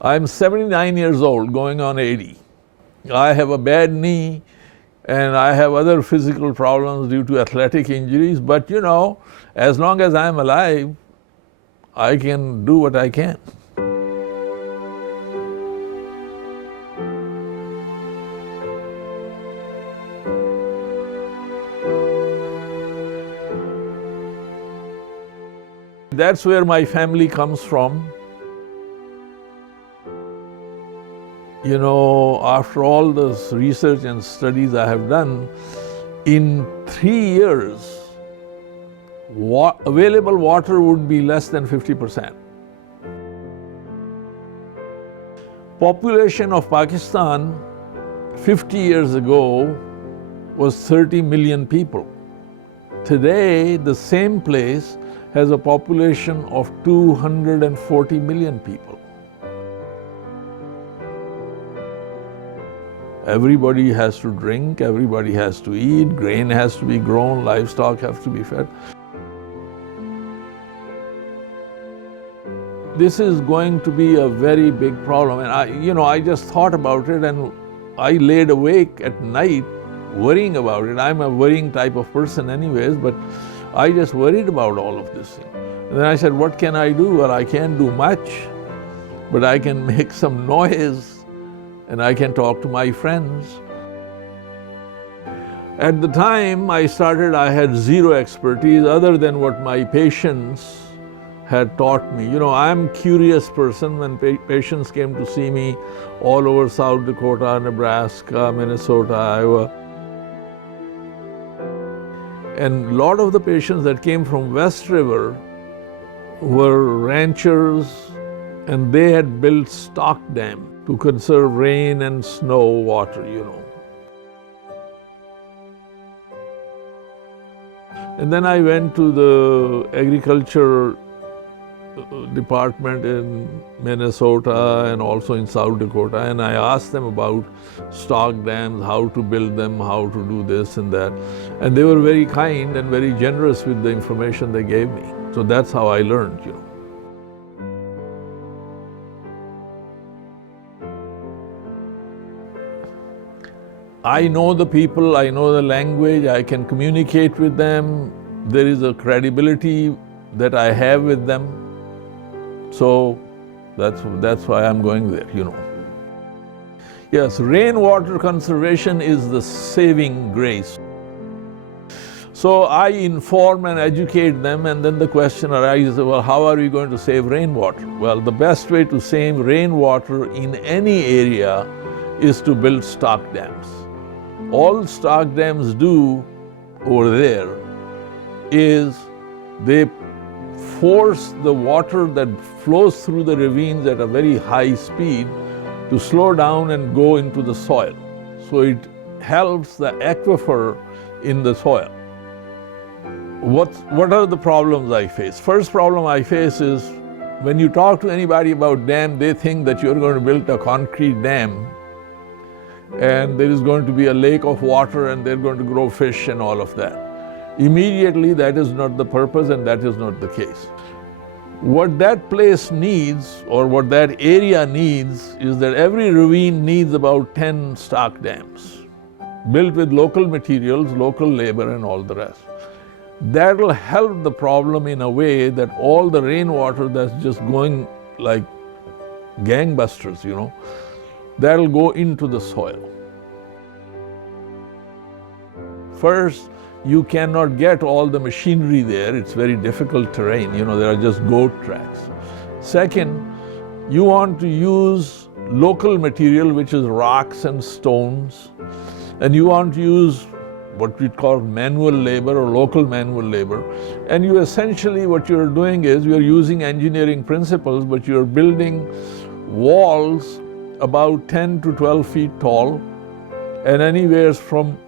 I'm 79 years old, going on 80. I have a bad knee and I have other physical problems due to athletic injuries, but you know, as long as I'm alive, I can do what I can. That's where my family comes from. You know, after all this research and studies I have done, in 3 years, available water would be less than 50%. Population of Pakistan 50 years ago was 30 million people. Today, the same place has a population of 240 million people. Everybody has to drink, everybody has to eat, grain has to be grown, livestock have to be fed. This is going to be a very big problem, and I just thought about it and I laid awake at night worrying about it. I'm a worrying type of person anyways, but I just worried about all of this thing. And then I said, what can I do? Well, I can't do much, but I can make some noise and I can talk to my friends. At the time I started, I had zero expertise other than what my patients had taught me. You know, I'm a curious person. When patients came to see me all over South Dakota, Nebraska, Minnesota, Iowa, and a lot of the patients that came from West River were ranchers, and they had built stock dam to conserve rain and snow water, you know. And then I went to the agriculture department in Minnesota and also in South Dakota, and I asked them about stock dams, how to build them, how to do this and that. And they were very kind and very generous with the information they gave me. So that's how I learned, you know. I know the people, I know the language, I can communicate with them. There is a credibility that I have with them. So that's why I'm going there, you know. Yes, rainwater conservation is the saving grace. So I inform and educate them, and then the question arises, well, how are we going to save rainwater? Well, the best way to save rainwater in any area is to build stock dams. All stock dams do over there is they force the water that flows through the ravines at a very high speed to slow down and go into the soil. So it helps the aquifer in the soil. What are the problems I face? First problem I face is when you talk to anybody about dam, they think that you're going to build a concrete dam and there is going to be a lake of water and they're going to grow fish and all of that. Immediately, that is not the purpose and that is not the case. What that place needs, or what that area needs, is that every ravine needs about 10 stock dams, built with local materials, local labor and all the rest. That will help the problem in a way that all the rainwater that's just going like gangbusters, you know, that'll go into the soil. First, you cannot get all the machinery there. It's very difficult terrain. You know, there are just goat tracks. Second, you want to use local material, which is rocks and stones, and you want to use what we call manual labor or local manual labor. And you essentially, what you're doing is you're using engineering principles, but you're building walls about 10 to 12 feet tall and anywhere from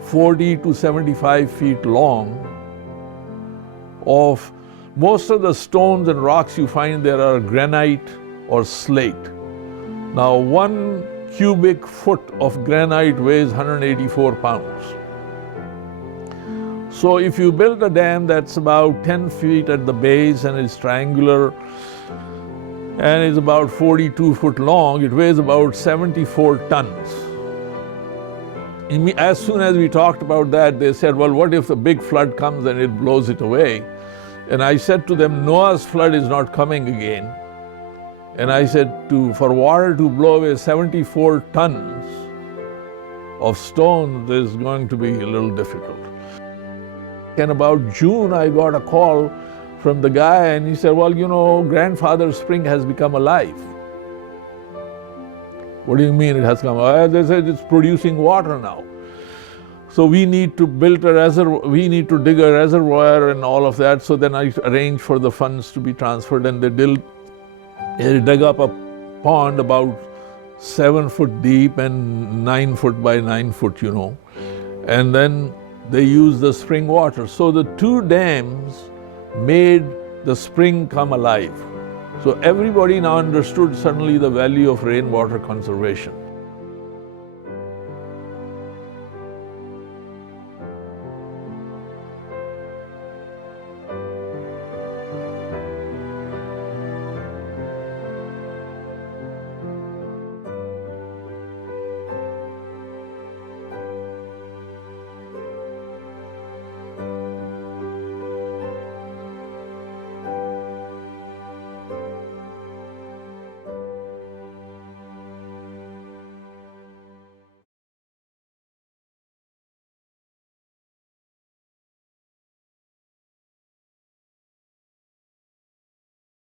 40 to 75 feet long. Of most of the stones and rocks you find there are granite or slate. Now 1 cubic foot of granite weighs 184 pounds. So if you build a dam that's about 10 feet at the base and it's triangular, and is about 42 foot long. It weighs about 74 tons. As soon as we talked about that, they said, well, what if a big flood comes and it blows it away? And I said to them, Noah's flood is not coming again. And I said, for water to blow away 74 tons of stones is going to be a little difficult. And about June, I got a call from the guy, and he said, well, you know, grandfather's spring has become alive. What do you mean it has come alive? They said it's producing water now. So we need to build a reservoir, we need to dig a reservoir and all of that. So then I arranged for the funds to be transferred, and they dug up a pond about 7 foot deep and 9 foot by 9 foot, you know. And then they used the spring water. So the two dams made the spring come alive. So everybody now understood suddenly the value of rainwater conservation.